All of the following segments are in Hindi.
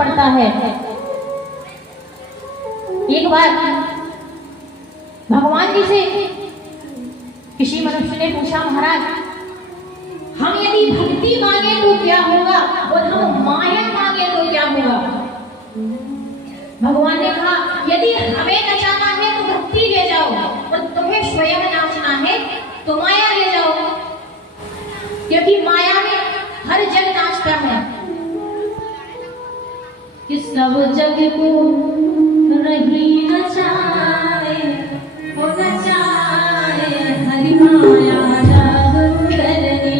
पड़ता है। एक बार भगवान जी से किसी मनुष्य ने पूछा, महाराज हम यदि भक्ति मांगे तो क्या होगा और हम माया मांगे तो क्या होगा? भगवान ने कहा, यदि हमें नचाना है तो भक्ति ले जाओ और तुम्हें स्वयं नाचना है तो माया ले जाओ, क्योंकि माया में हर जग नाचता है कि सब जग को रही नचाए ओ नचाए हरि माया जादू करनी,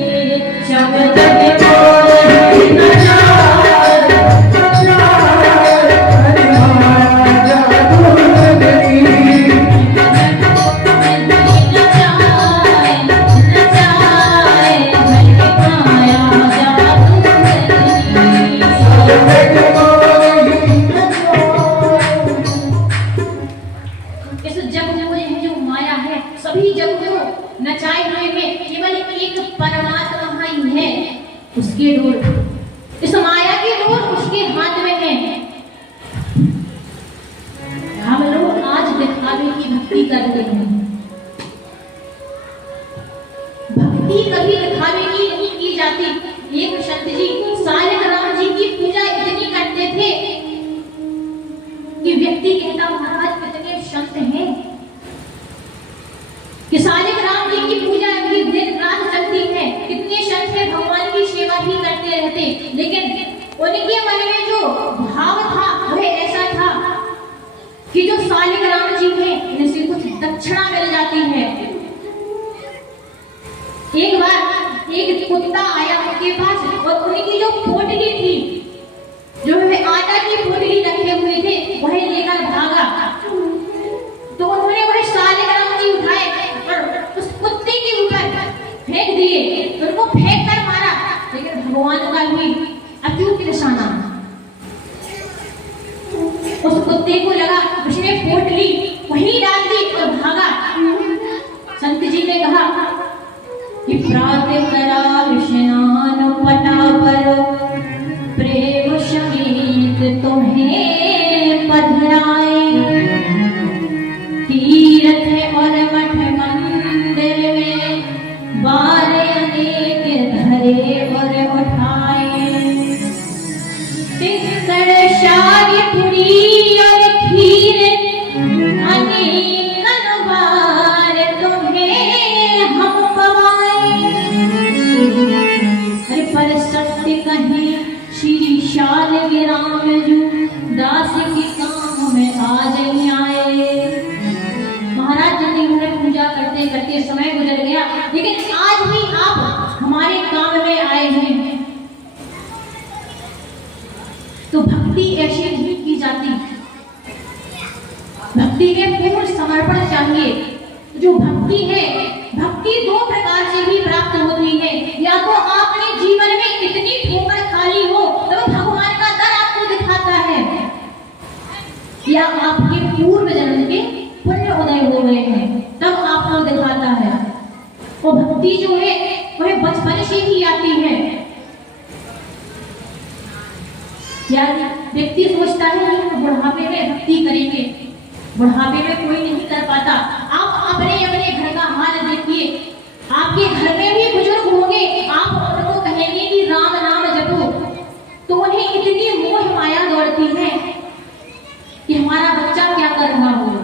सब जग को रही नचाए हरि माया जादू करनी, नचाए नचाए हरि माया जादू करनी। सभी जग को नचाए हुए हैं, केवल एक परमात्मा ही है उसके डोर, इस माया के डोर उसके हाथ में है। हम लोग आज दिखावे की भक्ति करते हैं। भक्ति कभी दिखावे की नहीं की जाती। एक संत जी सालिग्राम जी की पूजा इतनी करते थे कि व्यक्ति कहता, महाराज कितने संत हैं कि सालिग्राम जी की पूजा की दिन रात चलती है, कितने संत है भगवान की सेवा ही करते रहते, लेकिन उनके मन में जो भाव था वह ऐसा था कि जो सालिग्राम जी है इनसे कुछ दक्षिणा मिल जाती है। एक बार एक कुत्ता आया उनके पास और उनकी जो पोटली थी, जो वे आटा की पोटली रखे हुए थे, वह लेकर भागा। तो उन्होंने वह सालिग्राम जी उठाए और उस कुत्ते के ऊपर फेंक दिए, उनको फेंक कर मारा, लेकिन भगवान का भी अचूक निशाना। उस कुत्ते को लगा उसने पोटली वहीं डाल दी और भागा। संत जी ने कहा कि प्रातः करा स्नान पटा पर प्रेम समेत तुम्हें पधराए, तीर्थ और मठ मंदिर में बार अनेक धरे और उठाए, तिक्कड़ शाही पूरी और खीर अनेक बार तुम्हें हम पवाए। अरे पर सत्य कहें श्री शालिग्राम जो दास के काम में आज ही आए। महाराज जिंदगी में पूजा करते करते समय गुजर गया, लेकिन आज भी आप हमारे काम में आए हैं। तो भक्ति ऐसे नहीं की जाती, भक्ति में पूर्ण समर्पण चाहिए। जो भक्ति है, भक्ति दो प्रकार से भी प्राप्त होती है। या तो आपने जीवन में इतनी ठोकर खाली हो तो भगवान का दर आपको दिखाता है, या आपके पूर्व जन्म के पुण्य उदय हो गए हैं तब आपको दिखाता है। वो भक्ति जो है वह बचपन से ही आती है। यार व्यक्ति सोचता है कि बुढ़ापे में भक्ति करेंगे, बुढ़ापे में कोई नहीं कर पाता। आप अपने अपने घर का हाल देखिए, आपके घर में भी बुजुर्ग होंगे, आप उनको कहेंगे कि राम नाम जपो, तो उन्हें इतनी मोह माया दौड़ती है कि हमारा बच्चा क्या कर रहा होगा।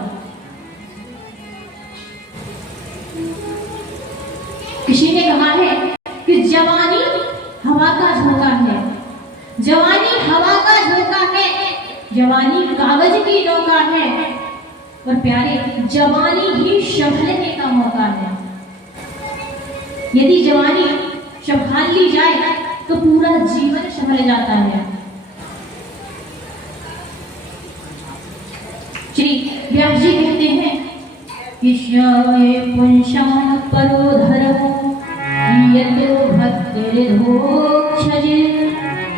किसी ने कहा है कि जवानी हवा का झोंका है, जवानी हवा का झोंका है, जवानी कागज की नौका है, और प्यारे जवानी ही संभलने का मौका है। यदि जवानी संभाल ली जाए तो पूरा जीवन संभल जाता है। श्री व्यास जी कहते हैं ईश्वरे पुंसां परो धर्मो यतो भक्तिर्धोक्षजे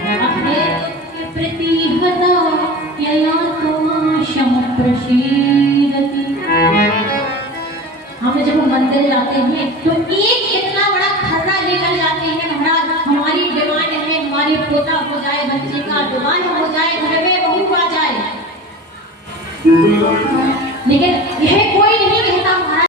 अहेतु प्रतिहता ययात्मा प्रसीदति। हम जब मंदिर जाते हैं तो एक इतना बड़ा खर्रा लेकर जाते हैं, महाराज हमारी डिमांड है, हमारे पोता हो जाए, बच्चे का विवाह हो जाए, लेकिन यह